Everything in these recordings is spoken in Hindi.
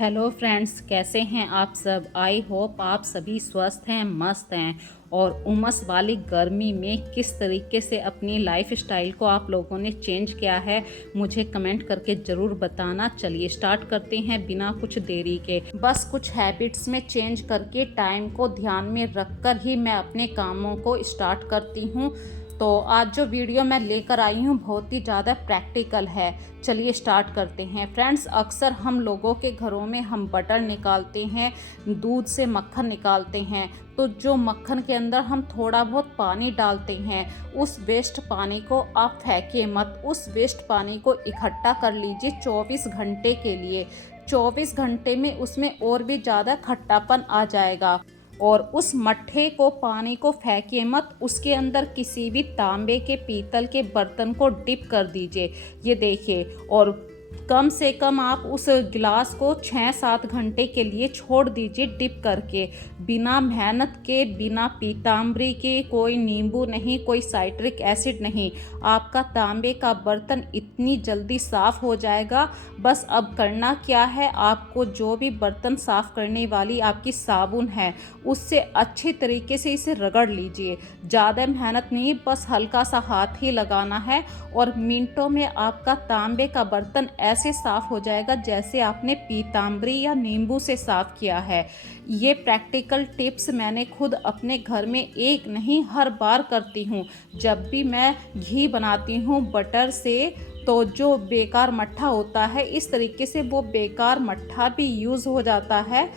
हेलो फ्रेंड्स, कैसे हैं आप सब। आई होप आप सभी स्वस्थ हैं, मस्त हैं। और उमस वाली गर्मी में किस तरीके से अपनी लाइफ स्टाइल को आप लोगों ने चेंज किया है, मुझे कमेंट करके ज़रूर बताना। चलिए स्टार्ट करते हैं बिना कुछ देरी के। बस कुछ हैबिट्स में चेंज करके टाइम को ध्यान में रखकर ही मैं अपने कामों को स्टार्ट करती हूँ। तो आज जो वीडियो मैं लेकर आई हूँ बहुत ही ज़्यादा प्रैक्टिकल है। चलिए स्टार्ट करते हैं। फ्रेंड्स, अक्सर हम लोगों के घरों में हम बटर निकालते हैं, दूध से मक्खन निकालते हैं। तो जो मक्खन के अंदर हम थोड़ा बहुत पानी डालते हैं, उस वेस्ट पानी को आप फेंकिए मत। उस वेस्ट पानी को इकट्ठा कर लीजिए 24 घंटे के लिए। 24 घंटे में उसमें और भी ज़्यादा खट्टापन आ जाएगा। और उस मट्ठे को, पानी को फेंकिए मत। उसके अंदर किसी भी तांबे के, पीतल के बर्तन को डिप कर दीजिए। ये देखिए, और कम से कम आप उस गिलास को 6-7 घंटे के लिए छोड़ दीजिए डिप करके। बिना मेहनत के, बिना पीताम्बरी के, कोई नींबू नहीं, कोई साइट्रिक एसिड नहीं, आपका तांबे का बर्तन इतनी जल्दी साफ़ हो जाएगा। बस अब करना क्या है, आपको जो भी बर्तन साफ़ करने वाली आपकी साबुन है उससे अच्छी तरीके से इसे रगड़ लीजिए। ज़्यादा मेहनत नहीं, बस हल्का सा हाथ ही लगाना है और मिनटों में आपका तांबे का बर्तन ऐसे साफ़ हो जाएगा जैसे आपने पीताम्बरी या नींबू से साफ़ किया है। ये प्रैक्टिकल टिप्स मैंने खुद अपने घर में एक नहीं हर बार करती हूँ। जब भी मैं घी बनाती हूँ बटर से, तो जो बेकार मट्ठा होता है, इस तरीके से वो बेकार मट्ठा भी यूज़ हो जाता है।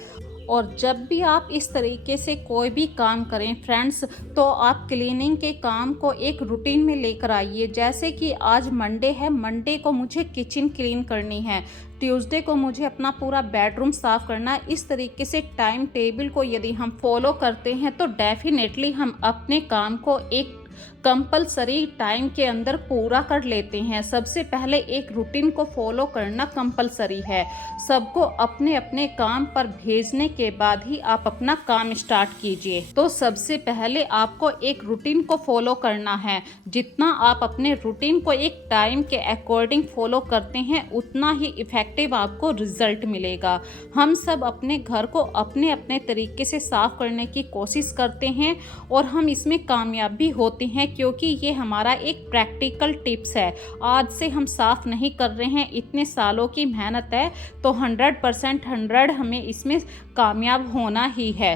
और जब भी आप इस तरीके से कोई भी काम करें फ्रेंड्स, तो आप क्लीनिंग के काम को एक रूटीन में लेकर आइए। जैसे कि आज मंडे है, मंडे को मुझे किचन क्लीन करनी है, ट्यूसडे को मुझे अपना पूरा बेडरूम साफ़ करना है। इस तरीके से टाइम टेबल को यदि हम फॉलो करते हैं तो डेफिनेटली हम अपने काम को एक कंपलसरी टाइम के अंदर पूरा कर लेते हैं। सबसे पहले एक रूटीन को फॉलो करना कंपलसरी है। सबको अपने अपने काम पर भेजने के बाद ही आप अपना काम स्टार्ट कीजिए। तो सबसे पहले आपको एक रूटीन को फॉलो करना है। जितना आप अपने रूटीन को एक टाइम के अकॉर्डिंग फॉलो करते हैं, उतना ही इफ़ेक्टिव आपको रिजल्ट मिलेगा। हम सब अपने घर को अपने अपने तरीके से साफ़ करने की कोशिश करते हैं और हम इसमें कामयाब भी होते हैं, क्योंकि ये हमारा एक प्रैक्टिकल टिप्स है। आज से हम साफ़ नहीं कर रहे हैं, इतने सालों की मेहनत है, तो 100% 100 हमें इसमें कामयाब होना ही है।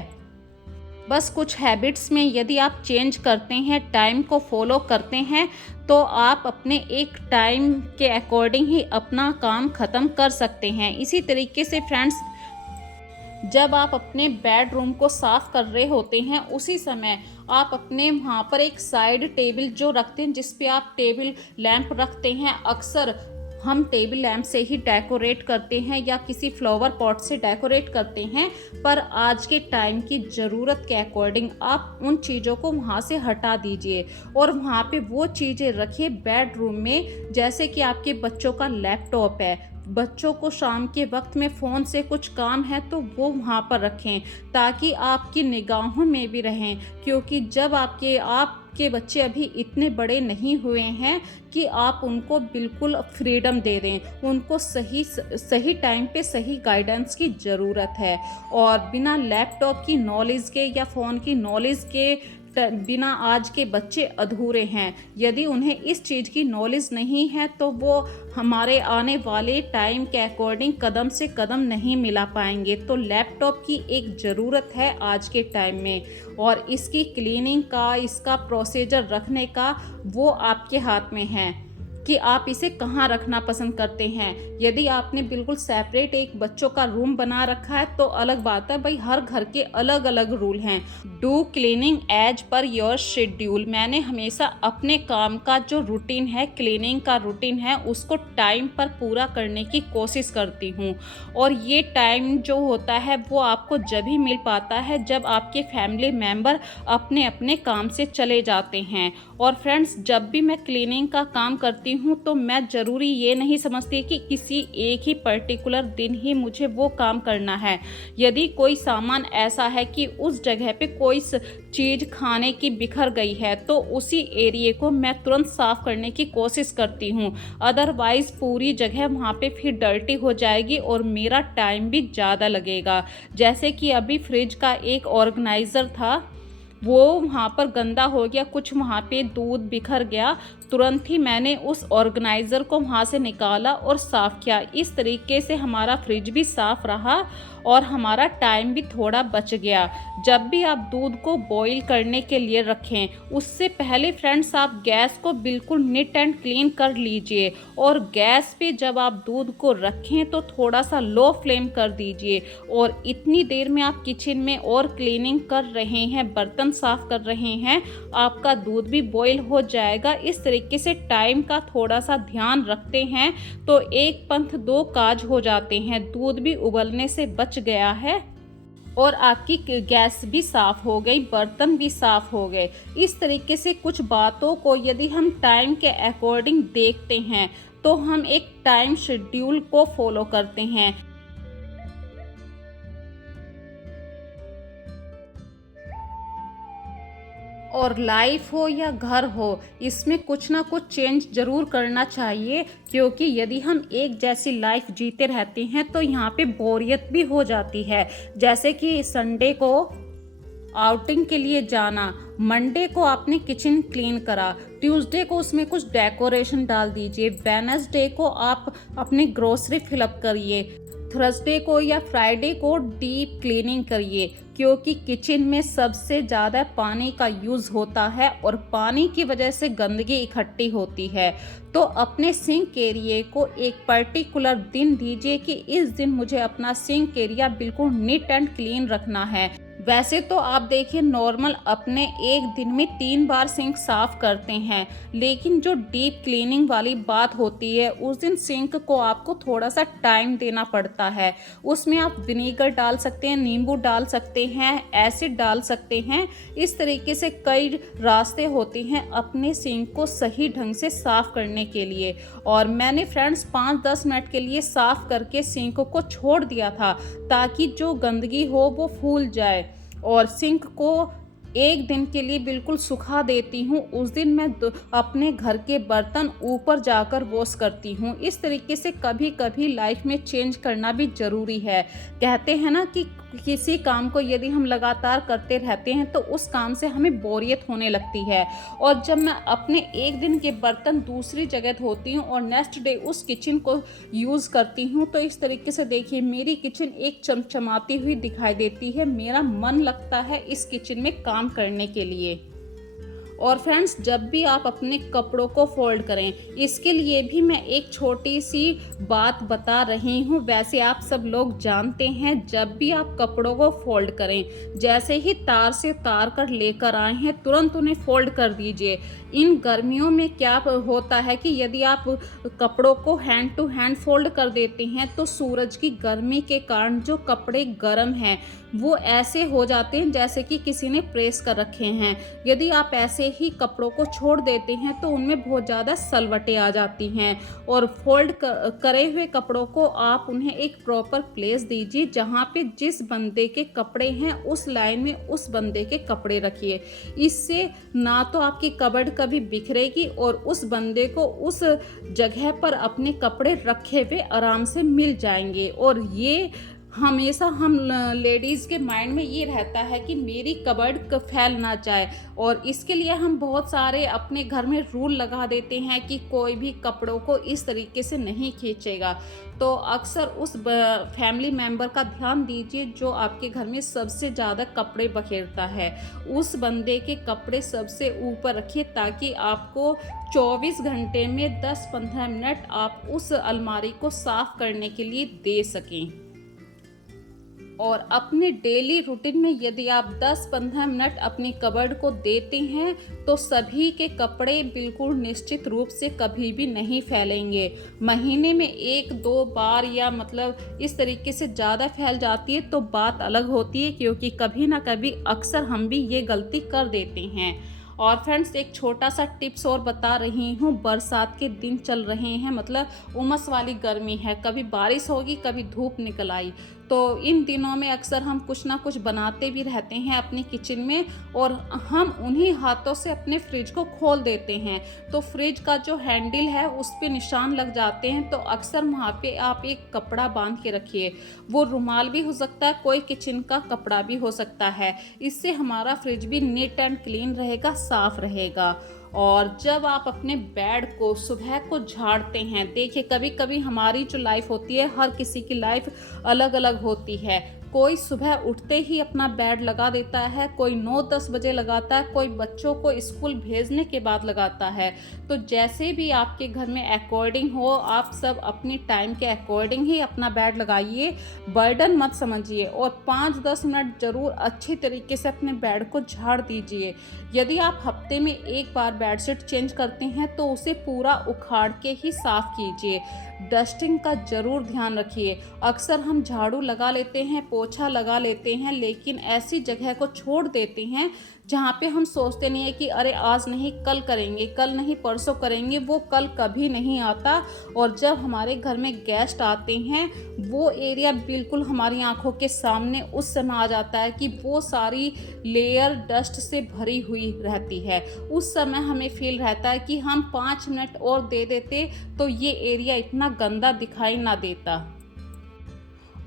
बस कुछ हैबिट्स में यदि आप चेंज करते हैं, टाइम को फॉलो करते हैं, तो आप अपने एक टाइम के अकॉर्डिंग ही अपना काम ख़त्म कर सकते हैं। इसी तरीके से फ्रेंड्स, जब आप अपने बेडरूम को साफ़ कर रहे होते हैं, उसी समय आप अपने वहाँ पर एक साइड टेबल जो रखते हैं, जिस पे आप टेबल लैंप रखते हैं, अक्सर हम टेबल लैंप से ही डेकोरेट करते हैं या किसी फ्लावर पॉट से डेकोरेट करते हैं। पर आज के टाइम की ज़रूरत के अकॉर्डिंग आप उन चीज़ों को वहाँ से हटा दीजिए और वहाँ पे वो चीज़ें रखिए बेडरूम में। जैसे कि आपके बच्चों का लैपटॉप है, बच्चों को शाम के वक्त में फ़ोन से कुछ काम है तो वो वहाँ पर रखें, ताकि आपकी निगाहों में भी रहें। क्योंकि जब आपके बच्चे अभी इतने बड़े नहीं हुए हैं कि आप उनको बिल्कुल फ्रीडम दे दें, उनको सही टाइम पे सही गाइडेंस की ज़रूरत है। और बिना लैपटॉप की नॉलेज के या फ़ोन की नॉलेज के बिना आज के बच्चे अधूरे हैं। यदि उन्हें इस चीज़ की नॉलेज नहीं है तो वो हमारे आने वाले टाइम के अकॉर्डिंग कदम से कदम नहीं मिला पाएंगे। तो लैपटॉप की एक ज़रूरत है आज के टाइम में, और इसकी क्लीनिंग का, इसका प्रोसीजर रखने का, वो आपके हाथ में है कि आप इसे कहाँ रखना पसंद करते हैं। यदि आपने बिल्कुल सेपरेट एक बच्चों का रूम बना रखा है तो अलग बात है, भाई हर घर के अलग अलग रूल हैं। Do cleaning as per your schedule. मैंने हमेशा अपने काम का जो रूटीन है, क्लीनिंग का रूटीन है, उसको टाइम पर पूरा करने की कोशिश करती हूँ। और ये टाइम जो होता है वो आपको जब ही मिल पाता है जब आपके फैमिली मेम्बर अपने अपने काम से चले जाते हैं। और फ्रेंड्स, जब भी मैं क्लीनिंग का काम करती हूँ तो मैं ज़रूरी ये नहीं समझती कि किसी एक ही पर्टिकुलर दिन ही मुझे वो काम करना है। यदि कोई सामान ऐसा है कि उस जगह पे कोई चीज़ खाने की बिखर गई है तो उसी एरिए को मैं तुरंत साफ़ करने की कोशिश करती हूँ। अदरवाइज़ पूरी जगह वहाँ पे फिर डर्टी हो जाएगी और मेरा टाइम भी ज़्यादा लगेगा। जैसे कि अभी फ्रिज का एक ऑर्गेनाइज़र था, वो वहाँ पर गंदा हो गया, कुछ वहाँ पे दूध बिखर गया। तुरंत ही मैंने उस ऑर्गेनाइज़र को वहाँ से निकाला और साफ़ किया। इस तरीके से हमारा फ्रिज भी साफ़ रहा और हमारा टाइम भी थोड़ा बच गया। जब भी आप दूध को बॉईल करने के लिए रखें, उससे पहले फ्रेंड्स आप गैस को बिल्कुल नीट एंड क्लीन कर लीजिए और गैस पे जब आप दूध को रखें तो थोड़ा सा लो फ्लेम कर दीजिए और इतनी देर में आप किचन में और क्लीनिंग कर रहे हैं, बर्तन साफ़ कर रहे हैं, आपका दूध भी बॉईल हो जाएगा। इस तरीके से टाइम का थोड़ा सा ध्यान रखते हैं तो एक पंथ दो काज हो जाते हैं। दूध भी उबलने से बच गया है और आपकी गैस भी साफ़ हो गई, बर्तन भी साफ़ हो गए। इस तरीके से कुछ बातों को यदि हम टाइम के अकॉर्डिंग देखते हैं तो हम एक टाइम शेड्यूल को फॉलो करते हैं। और लाइफ हो या घर हो, इसमें कुछ ना कुछ चेंज ज़रूर करना चाहिए, क्योंकि यदि हम एक जैसी लाइफ जीते रहते हैं तो यहाँ पे बोरियत भी हो जाती है। जैसे कि संडे को आउटिंग के लिए जाना, मंडे को आपने किचन क्लीन करा, ट्यूसडे को उसमें कुछ डेकोरेशन डाल दीजिए, वेडनेसडे को आप अपनी ग्रोसरी फिलअप करिए, थर्सडे को या फ्राइडे को डीप क्लीनिंग करिए, क्योंकि किचन में सबसे ज़्यादा पानी का यूज़ होता है और पानी की वजह से गंदगी इकट्ठी होती है। तो अपने सिंक एरिया को एक पर्टिकुलर दिन दीजिए कि इस दिन मुझे अपना सिंक एरिया बिल्कुल नीट एंड क्लीन रखना है। वैसे तो आप देखिए नॉर्मल अपने एक दिन में 3 बार सिंक साफ़ करते हैं, लेकिन जो डीप क्लीनिंग वाली बात होती है उस दिन सिंक को आपको थोड़ा सा टाइम देना पड़ता है। उसमें आप विनीगर डाल सकते हैं, नींबू डाल सकते हैं, एसिड डाल सकते हैं। इस तरीके से कई रास्ते होते हैं अपने सिंक को सही ढंग से साफ़ करने के लिए। और मैंने फ्रेंड्स 5-10 मिनट के लिए साफ़ करके सिंक को छोड़ दिया था ताकि जो गंदगी हो वो फूल जाए, और सिंक को एक दिन के लिए बिल्कुल सुखा देती हूँ। उस दिन मैं अपने घर के बर्तन ऊपर जाकर वॉश करती हूँ। इस तरीके से कभी कभी लाइफ में चेंज करना भी ज़रूरी है। कहते हैं ना कि किसी काम को यदि हम लगातार करते रहते हैं तो उस काम से हमें बोरियत होने लगती है। और जब मैं अपने एक दिन के बर्तन दूसरी जगह धोती हूँ और नेक्स्ट डे उस किचन को यूज़ करती हूँ तो इस तरीके से देखिए मेरी किचन एक चमचमाती हुई दिखाई देती है। मेरा मन लगता है इस किचन में काम करने के लिए। और फ्रेंड्स, जब भी आप अपने कपड़ों को फोल्ड करें, इसके लिए भी मैं एक छोटी सी बात बता रही हूँ। वैसे आप सब लोग जानते हैं, जब भी आप कपड़ों को फोल्ड करें, जैसे ही तार से उतार कर लेकर आए हैं तुरंत उन्हें फोल्ड कर दीजिए। इन गर्मियों में क्या होता है कि यदि आप कपड़ों को हैंड टू हैंड फोल्ड कर देते हैं तो सूरज की गर्मी के कारण जो कपड़े गर्म हैं वो ऐसे हो जाते हैं जैसे कि किसी ने प्रेस कर रखे हैं। यदि आप ऐसे ही कपड़ों को छोड़ देते हैं तो उनमें बहुत ज़्यादा सलवटें आ जाती हैं। और फोल्ड करे हुए कपड़ों को आप उन्हें एक प्रॉपर प्लेस दीजिए, जहाँ पे जिस बंदे के कपड़े हैं उस लाइन में उस बंदे के कपड़े रखिए। इससे ना तो आपकी कबर्ड कभी बिखरेगी और उस बंदे को उस जगह पर अपने कपड़े रखे हुए आराम से मिल जाएंगे। और ये हमेशा हम लेडीज़ के माइंड में ये रहता है कि मेरी कबर्ड फैल ना जाए, और इसके लिए हम बहुत सारे अपने घर में रूल लगा देते हैं कि कोई भी कपड़ों को इस तरीके से नहीं खींचेगा। तो अक्सर उस फैमिली मेंबर का ध्यान दीजिए जो आपके घर में सबसे ज़्यादा कपड़े बखेरता है, उस बंदे के कपड़े सबसे ऊपर रखिए ताकि आपको 24 घंटे में 10-15 मिनट आप उस अलमारी को साफ़ करने के लिए दे सकें। और अपने डेली रूटीन में यदि आप 10-15 मिनट अपनी कबर्ड को देते हैं तो सभी के कपड़े बिल्कुल निश्चित रूप से कभी भी नहीं फैलेंगे। महीने में 1-2 बार या मतलब इस तरीके से ज़्यादा फैल जाती है तो बात अलग होती है, क्योंकि कभी ना कभी अक्सर हम भी ये गलती कर देते हैं। और फ्रेंड्स एक छोटा सा टिप्स और बता रही हूँ, बरसात के दिन चल रहे हैं, मतलब उमस वाली गर्मी है, कभी बारिश होगी कभी धूप निकल आई, तो इन दिनों में अक्सर हम कुछ ना कुछ बनाते भी रहते हैं अपनी किचन में, और हम उन्हीं हाथों से अपने फ्रिज को खोल देते हैं। तो फ्रिज का जो हैंडल है उस पे निशान लग जाते हैं, तो अक्सर वहाँ पे आप एक कपड़ा बांध के रखिए। वो रुमाल भी हो सकता है, कोई किचन का कपड़ा भी हो सकता है। इससे हमारा फ्रिज भी नीट एंड क्लीन रहेगा, साफ रहेगा। और जब आप अपने बेड को सुबह को झाड़ते हैं, देखिए कभी कभी हमारी जो लाइफ होती है, हर किसी की लाइफ अलग अलग होती है। कोई सुबह उठते ही अपना बेड लगा देता है, कोई 9-10 बजे लगाता है, कोई बच्चों को स्कूल भेजने के बाद लगाता है। तो जैसे भी आपके घर में अकॉर्डिंग हो, आप सब अपनी टाइम के अकॉर्डिंग ही अपना बेड लगाइए, बर्डन मत समझिए, और 5-10 मिनट ज़रूर अच्छी तरीके से अपने बेड को झाड़ दीजिए। यदि आप हफ्ते में एक बार बेडशीट चेंज करते हैं तो उसे पूरा उखाड़ के ही साफ़ कीजिए। डस्टिंग का ज़रूर ध्यान रखिए। अक्सर हम झाड़ू लगा लेते हैं, पोछा लगा लेते हैं, लेकिन ऐसी जगह को छोड़ देते हैं जहाँ पे हम सोचते नहीं है कि अरे आज नहीं कल करेंगे, कल नहीं परसों करेंगे। वो कल कभी नहीं आता, और जब हमारे घर में गेस्ट आते हैं वो एरिया बिल्कुल हमारी आंखों के सामने उस समय आ जाता है कि वो सारी लेयर डस्ट से भरी हुई रहती है। उस समय हमें फील रहता है कि हम 5 मिनट और दे देते तो ये एरिया इतना गंदा दिखाई ना देता।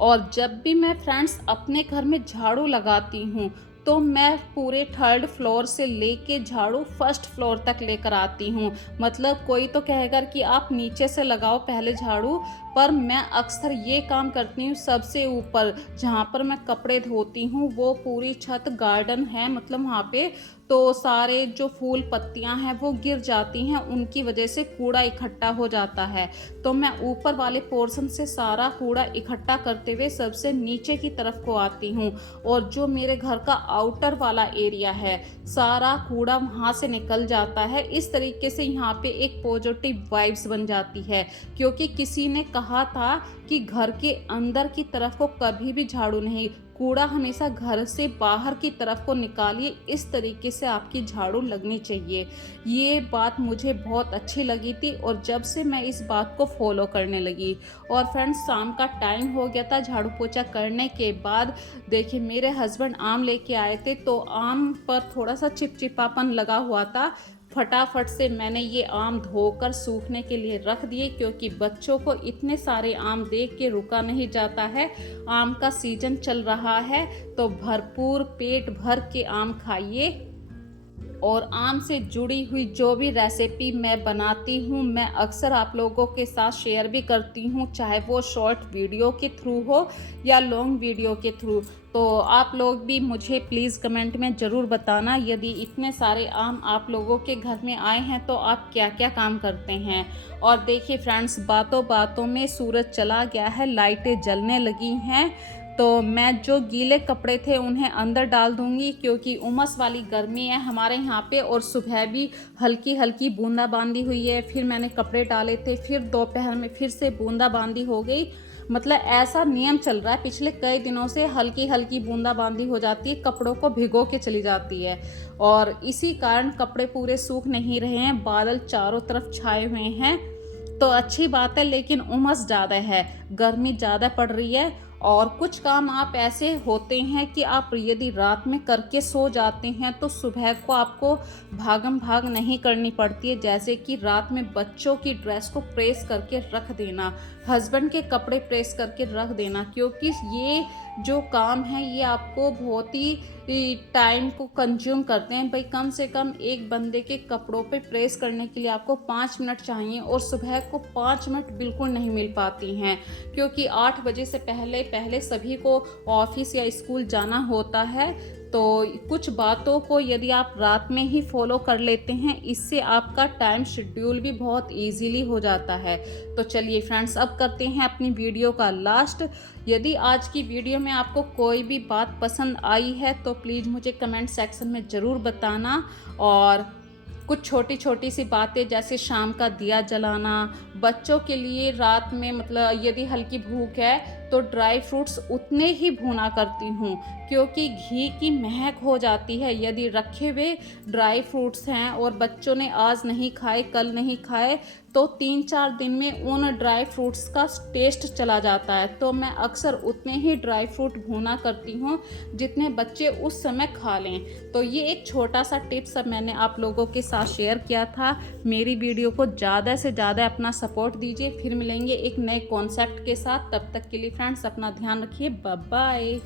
और जब भी मैं फ्रेंड्स अपने घर में झाड़ू लगाती हूँ तो मैं पूरे 3rd फ्लोर से लेके झाड़ू 1st फ्लोर तक लेकर आती हूँ। मतलब कोई तो कहेगा कि आप नीचे से लगाओ पहले झाड़ू, पर मैं अक्सर ये काम करती हूँ सबसे ऊपर जहाँ पर मैं कपड़े धोती हूँ। वो पूरी छत गार्डन है, मतलब वहाँ पे तो सारे जो फूल पत्तियाँ हैं वो गिर जाती हैं, उनकी वजह से कूड़ा इकट्ठा हो जाता है। तो मैं ऊपर वाले पोर्शन से सारा कूड़ा इकट्ठा करते हुए सबसे नीचे की तरफ को आती हूँ, और जो मेरे घर का आउटर वाला एरिया है सारा कूड़ा वहाँ से निकल जाता है। इस तरीके से यहाँ पे एक पॉजिटिव वाइब्स बन जाती है, क्योंकि किसी ने कहा था कि घर के अंदर की तरफ को कभी भी झाड़ू नहीं, कूड़ा हमेशा घर से बाहर की तरफ को निकालिए। इस तरीके से आपकी झाड़ू लगनी चाहिए। ये बात मुझे बहुत अच्छी लगी थी, और जब से मैं इस बात को फॉलो करने लगी। और फ्रेंड्स शाम का टाइम हो गया था, झाड़ू पोछा करने के बाद देखिए मेरे हस्बैंड आम लेके आए थे, तो आम पर थोड़ा सा चिपचिपापन लगा हुआ था। फटाफट से मैंने ये आम धोकर सूखने के लिए रख दिए, क्योंकि बच्चों को इतने सारे आम देख के रुका नहीं जाता है। आम का सीजन चल रहा है, तो भरपूर पेट भर के आम खाइए। और आम से जुड़ी हुई जो भी रेसिपी मैं बनाती हूँ मैं अक्सर आप लोगों के साथ शेयर भी करती हूँ, चाहे वो शॉर्ट वीडियो के थ्रू हो या लॉन्ग वीडियो के थ्रू। तो आप लोग भी मुझे प्लीज़ कमेंट में ज़रूर बताना, यदि इतने सारे आम आप लोगों के घर में आए हैं तो आप क्या क्या काम करते हैं। और देखिए फ्रेंड्स, बातों बातों में सूरज चला गया है, लाइटें जलने लगी हैं। तो मैं जो गीले कपड़े थे उन्हें अंदर डाल दूंगी, क्योंकि उमस वाली गर्मी है हमारे यहाँ पे, और सुबह भी हल्की हल्की बूंदाबांदी हुई है। फिर मैंने कपड़े डाले थे, फिर दोपहर में फिर से बूंदाबांदी हो गई। मतलब ऐसा नियम चल रहा है पिछले कई दिनों से, हल्की हल्की बूंदाबांदी हो जाती है, कपड़ों को भिगो के चली जाती है, और इसी कारण कपड़े पूरे सूख नहीं रहे हैं। बादल चारों तरफ छाए हुए हैं, तो अच्छी बात है, लेकिन उमस ज़्यादा है, गर्मी ज़्यादा पड़ रही है। और कुछ काम आप ऐसे होते हैं कि आप यदि रात में करके सो जाते हैं तो सुबह को आपको भागम भाग नहीं करनी पड़ती है। जैसे कि रात में बच्चों की ड्रेस को प्रेस करके रख देना, हस्बैंड के कपड़े प्रेस करके रख देना, क्योंकि ये जो काम है ये आपको बहुत ही टाइम को कंज्यूम करते हैं। भाई कम से कम एक बंदे के कपड़ों पे प्रेस करने के लिए आपको 5 मिनट चाहिए, और सुबह को 5 मिनट बिल्कुल नहीं मिल पाती हैं, क्योंकि 8 बजे से पहले पहले सभी को ऑफिस या स्कूल जाना होता है। तो कुछ बातों को यदि आप रात में ही फॉलो कर लेते हैं, इससे आपका टाइम शेड्यूल भी बहुत इजीली हो जाता है। तो चलिए फ्रेंड्स, अब करते हैं अपनी वीडियो का लास्ट। यदि आज की वीडियो में आपको कोई भी बात पसंद आई है तो प्लीज़ मुझे कमेंट सेक्शन में ज़रूर बताना। और कुछ छोटी छोटी सी बातें जैसे शाम का दिया जलाना, बच्चों के लिए रात में मतलब यदि हल्की भूख है तो ड्राई फ्रूट्स उतने ही भूना करती हूँ, क्योंकि घी की महक हो जाती है। यदि रखे हुए ड्राई फ्रूट्स हैं और बच्चों ने आज नहीं खाए, कल नहीं खाए, तो 3-4 दिन में उन ड्राई फ्रूट्स का टेस्ट चला जाता है। तो मैं अक्सर उतने ही ड्राई फ्रूट भूना करती हूँ जितने बच्चे उस समय खा लें। तो ये एक छोटा सा टिप्स अब मैंने आप लोगों के साथ शेयर किया था। मेरी वीडियो को ज़्यादा से ज़्यादा अपना सपोर्ट दीजिए। फिर मिलेंगे एक नए कॉन्सेप्ट के साथ। तब तक के लिए फ्रेंड्स अपना ध्यान रखिए। Bye bye.